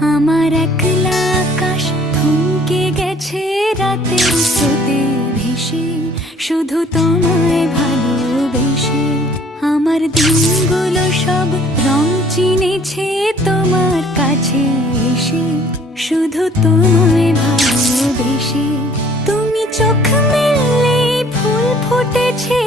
আমার একলা আকাশ থমকে গেছে রাতের স্রোতে ভেসে, শুধু তোমায় ভালোবেসে। আমার দিনগুলো সব রং চিনেছে তোমার কাছে এসে, শুধু তোমায় ভালোবেসে। তুমি চোখ মেললেই ফুল ফুটেছে